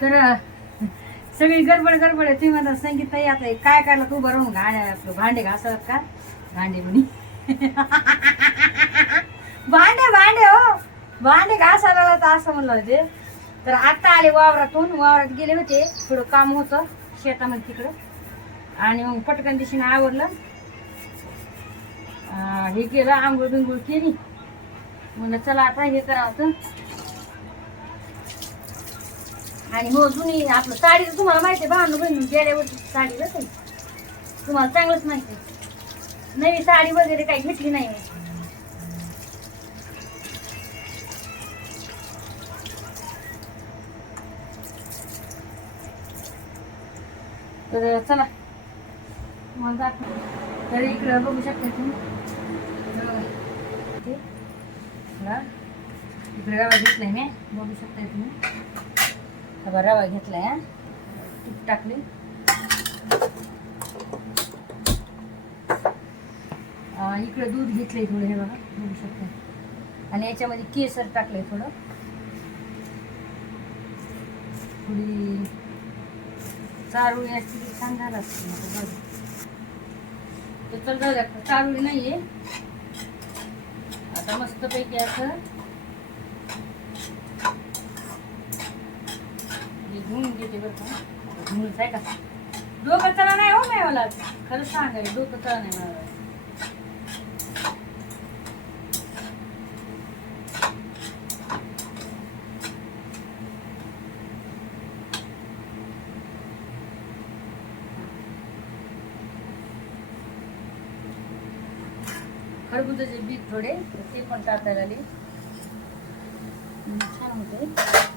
तर सगळी गडबड गडबड आहे. तुम्ही म्हणता संगीत ताई आता हे काय करायला तू बरं घाण भांडे घासत का? भांडे म्हणी. भांडे भांडे हो. भांडे घासायला तर असं म्हणलं होते. तर आत्ता आले वावरातून. वावरात गेले होते. थोडं काम होतं शेतामध्ये तिकडं. आणि मग पटकन दिशेने आवरलं. हे केलं आंघोळ बिंघोळ केली. म्हणलं चला आता हे करावं तर. आणि हो जुनी आपलं साडी तर तुम्हाला माहिती आहे भांडू बहिणी गेल्यावरची साडी बस तुम्हाला चांगलंच माहिती आहे. नवी साडी वगैरे काही घेतली नाही तर चला मग तर इकडं बघू शकता तुम्ही. इकडे रवा घेतलंय मी. बघू शकताय तुम्ही. हा बा रवा घेतलाय हा. तूप टाकले. इकडे दूध घेतलंय थोडं हे बघा बघू शकता. आणि याच्यामध्ये केसर टाकलंय थोडं. थोडी चारोळी असते छान झालं असतं तर चल जाऊ द्या चारोळी नाहीये. आता मस्तपैकी असं हे बरं का? आता आहे का? डोकं चला नाही हो नाही मला? खरं सांगाय डोकं चला नाही मला. खरबुजाचे बीज थोडे ते पण टाकायला आले. छान होते.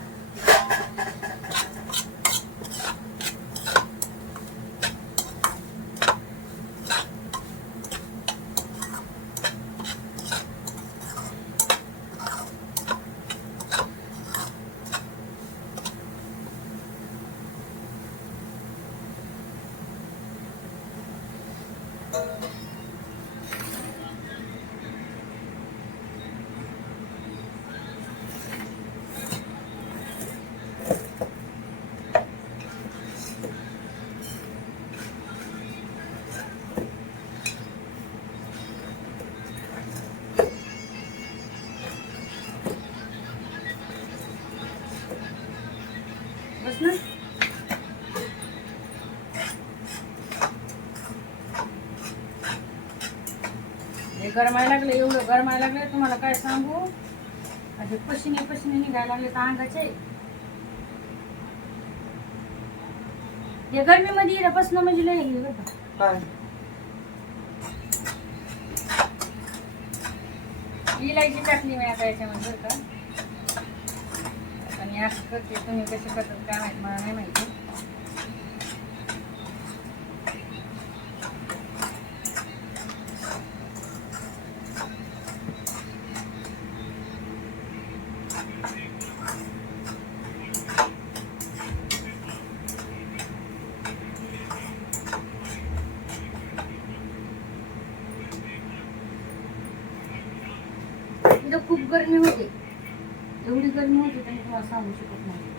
बस ना. हे गरमायला लागले एवढं गरमायला लागले तुम्हाला काय सांगू? असे पशिने पशिने निघायला लागले तर अंगाचे. या गरमीमध्ये इथं बसणं म्हणजे लय हे बरं का. इलायची टाकली मी आता याच्यामध्ये बरं का. आणि असं करते तुम्ही कसे करतात काय माहिती मला नाही माहिती इथं खूप गरमी होते एवढी गरमी होती तर तुम्हाला सांगू शकत नाही.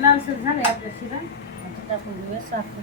लालसर झालंय आपल्या शिरा टाकून घेऊया साखर.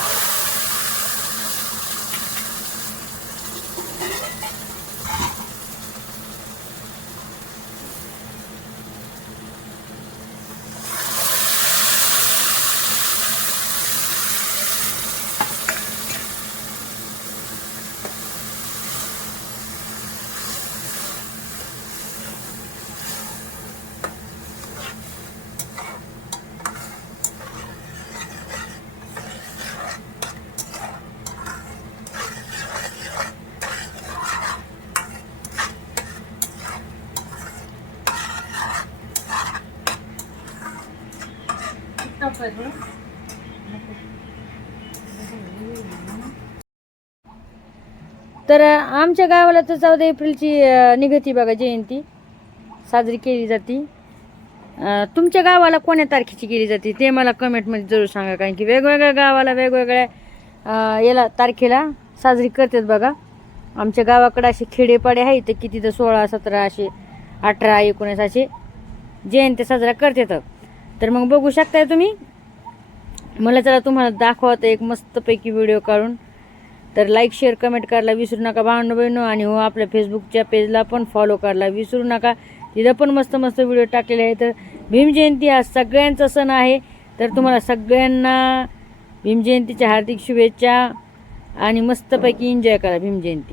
तर आमच्या गावाला तर चौदा एप्रिलची निघती बघा जयंती. साजरी केली जाते. तुमच्या गावाला कोण्या तारखेची केली जाते ते मला कमेंटमध्ये जरूर सांगा कारण की वेगवेगळ्या गावाला वेगवेगळ्या याला तारखेला साजरी करतात बघा. आमच्या गावाकडे असे खेडेपाडे आहेत तर किती तर सोळा सतरा असे अठरा एकोणीस असे जयंती साजरा करतात. तर मग बघू शकताय तुम्ही. मला चला तुम्हाला दाखवत एक मस्तपैकी व्हिडिओ काढून. तर लाईक शेअर कमेंट करायला विसरू नका भावनो बहिणू. आणि हो आपल्या फेसबुकच्या पेजला पण फॉलो करायला विसरू नका. तिथं पण मस्त मस्त व्हिडिओ टाकलेले आहे तर भीम जयंती हा सगळ्यांचा सण आहे. तर तुम्हाला सगळ्यांना भीम जयंतीच्या हार्दिक शुभेच्छा. आणि मस्तपैकी एन्जॉय करा भीमजयंती.